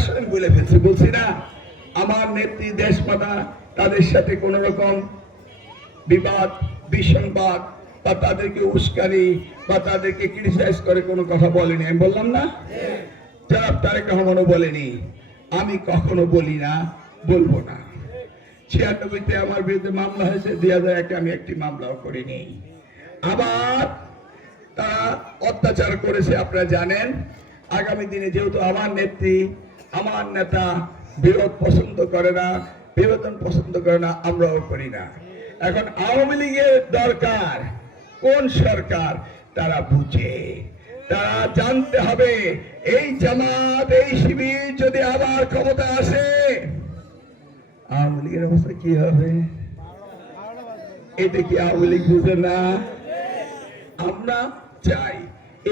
আসলে আমি বলে ফেলছি, বলছি না আমার নেত্রী দেশমাতা তাদের সাথে কোন রকম বিবাদ বিসংবাদ বা তাদেরকে উস্কানি বা তাদেরকে ক্রিটিসাইজ করে কোনো কথা বলেনি। আমি বললাম না, জনাব তারেক রহমানও বলেনি, আমি কখনো বলি না, বলবো না। 96-তে আমার বিরুদ্ধে মামলা হয়েছে, 2001-এ আমি একটি মামলাও করিনি। আবার তারা অত্যাচার করেছে, আপনারা জানেন। আগামী দিনে যেহেতু আমার নেত্রী আমার নেতা বিরোধ পছন্দ করে না, বিরোধন পছন্দ করে না, আমরাও করি না। এখন আওয়ামী লীগের দরকার কোন সরকার তারা বুঝে, তারা জানতে হবে এই জামাত এই শিবির যদি আবার ক্ষমতা আসে আওয়ামী লীগের অবস্থা কি হবে। এটা কি আওয়ামী লীগ বুঝে না? আমরা চাই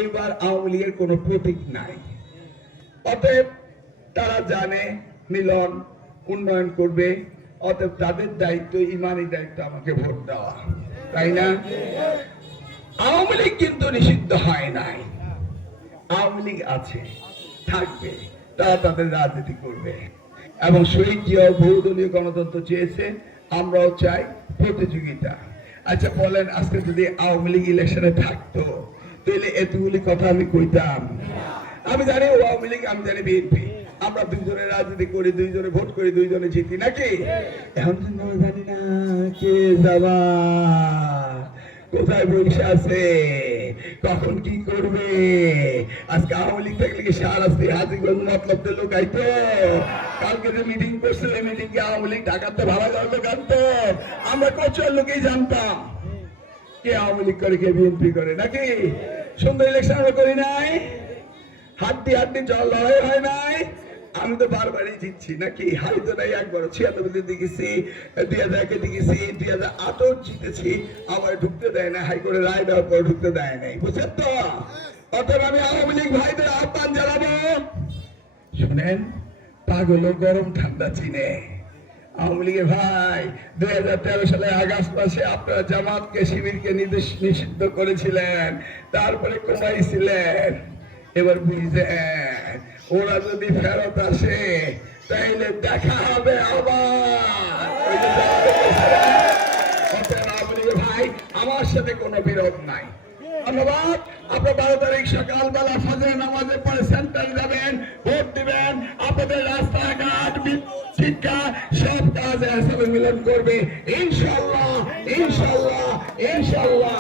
এবার আওয়ামী লীগের কোন প্রতীক নাই, অতএব তারা জানে মিলন উন্নয়ন করবে, অতএব তাদের দায়িত্ব ইমানি দায়িত্ব আমাকে ভোট দেওয়া, তাই না? আওয়ামী লীগ কিন্তু নিষিদ্ধ হয় নাই, আওয়ামী লীগ আছে, থাকবে, তারা তাদের রাজনীতি করবে এবং শহীদ জিয়াও বহুদলীয় গণতন্ত্র চেয়েছে, আমরাও চাই প্রতিযোগিতা। আচ্ছা বলেন, আজকে যদি আওয়ামী লীগ ইলেকশনে থাকতো তাহলে এতগুলি কথা আমি কইতাম? আমি জানি আওয়ামী লীগ, আমি জানি বিএনপি, আমরা দুইজনে রাজনীতি করি, দুইজনে ভোট করি, দুইজনে জিতি, নাকি? এখন কিন্তু আমি জানি না কে যাবা, কোথায় বসে আছে, কখন কি করবে। আজকে আওয়ামী লীগ থাকলে কি শাহরাস্তি হাজিগঞ্জ মতলব লোক আইতো? কালকে যে মিটিং করছিল মিটিং কে আওয়ামী লীগ ঢাকাতে ভাড়া যাওয়ার লোক আনতো? আমরা কচুয়ার লোকেই জানতাম কে আওয়ামী লীগ করে কে বিএনপি করে, নাকি? সুন্দর ইলেকশন আমরা করি নাই, হাড্ডি হাড্ডি জল লড়াই হয় নাই, আমি তো বারবারই জিতছি, নাকি? হাই তো নাই একবার, 96-তে দেখেছি, 2001-এ দেখেছি, 2008-ও জিতেছি, আবার ঢুকতে দেয় না, হাইকোর্টে রায় দেওয়ার পর ঢুকতে দেয় নাই, বুঝছেন তো? অতএব আমি আওয়ামী লীগ ভাইদের আহ্বান জানাবো, শুনেন, পাগল গরম ঠান্ডা চিনে। আওয়ামী লীগের ভাই 2013 সালে আগস্ট মাসে আপনারা জামাতকে শিবিরকে নিষিদ্ধ করেছিলেন, তারপরে কমাইছিলেন, এবার বুঝলেন ওরা যদি ফেরত আসে তাইলে দেখা হবে আবার। ভাই আমার সাথে কোনো বিরোধ নাই, ধন্যবাদ। আপনার 12 তারিখ সকালবেলা ফজরের নামাজের পরে সেন্টারে যাবেন, ভোট দিবেন, আপনাদের রাস্তাঘাট শিক্ষা সব কাজে মিলন করবে ইনশাল্লাহ, ইনশাল্লাহ, ইনশাল্লাহ।